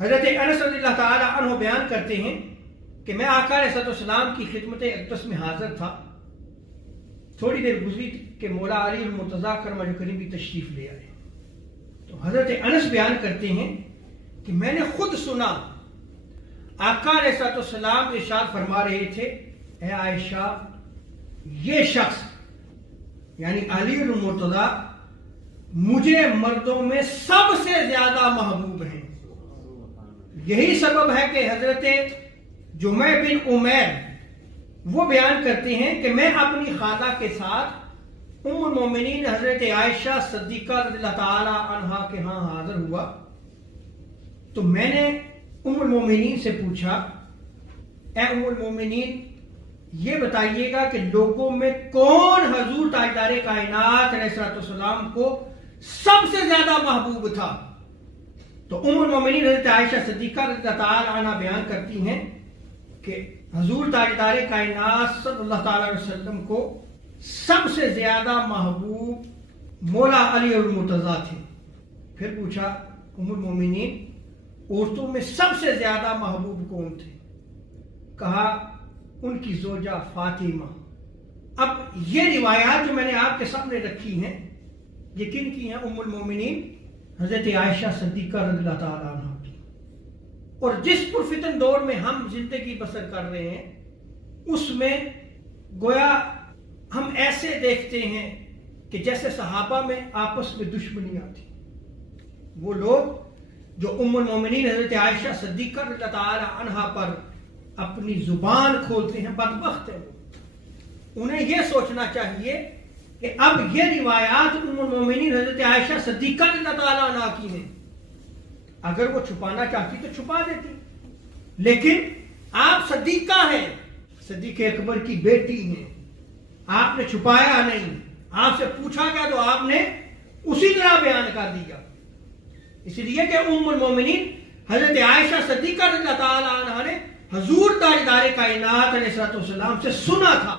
حضرت انس رضی اللہ تعالی عنہ بیان کرتے ہیں کہ میں آقا علیہ السلام کی خدمت اقدس میں حاضر تھا. تھوڑی دیر گزری کہ مولا علی المرتضیٰ کرم وجہ کریم بھی تشریف لے آئے. تو حضرت انس بیان کرتے ہیں کہ میں نے خود سنا آقا علیہ السلام ارشاد فرما رہے تھے، اے عائشہ، یہ شخص یعنی علی المرتضیٰ مجھے مردوں میں سب سے زیادہ محبوب ہیں. یہی سبب ہے کہ حضرت جمع بن عمیر وہ بیان کرتے ہیں کہ میں اپنی خالہ کے ساتھ ام المومنین حضرت عائشہ صدیقہ رضی اللہ تعالی عنہا کے ہاں حاضر ہوا. تو میں نے ام المومنین سے پوچھا، اے ام المومنین، یہ بتائیے گا کہ لوگوں میں کون حضور تاجدار کائنات علیہ السلام کو سب سے زیادہ محبوب تھا؟ تو ام المومنین حضرت عائشہ صدیقہ رضی اللہ تعالی عنہ بیان کرتی ہیں کہ حضور تاجدار کائنات صلی اللہ تعالی علیہ وسلم کو سب سے زیادہ محبوب مولا علی المرتضیٰ تھے. پھر پوچھا ام المومنین، عورتوں میں سب سے زیادہ محبوب کون تھے؟ کہا ان کی زوجہ فاطمہ. اب یہ روایات جو میں نے آپ کے سامنے رکھی ہیں یہ کن کی ہیں؟ ام المومنین حضرت عائشہ صدیقہ رضی اللہ تعالیٰ عنہ کی. اور جس پرفتن دور میں ہم زندگی بسر کر رہے ہیں اس میں گویا ہم ایسے دیکھتے ہیں کہ جیسے صحابہ میں آپس میں دشمنیاں تھیں. وہ لوگ جو ام المومنین حضرت عائشہ صدیقہ رضی اللہ تعالی عنہا پر اپنی زبان کھولتے ہیں، بدبخت ہیں. انہیں یہ سوچنا چاہیے کہ اب یہ روایات ام المومنین حضرت عائشہ صدیقہ رضی اللہ تعالی عنہا کی ہیں. اگر وہ چھپانا چاہتی تو چھپا دیتی، لیکن آپ صدیقہ ہیں، صدیق اکبر کی بیٹی ہیں، آپ نے چھپایا نہیں. آپ سے پوچھا گیا تو آپ نے اسی طرح بیان کر دیا. اس لیے کہ ام المومنین حضرت عائشہ صدیقہ رضی اللہ تعالی عنہا نے حضور تاجدار کائنات علیہ السلام سے سنا تھا.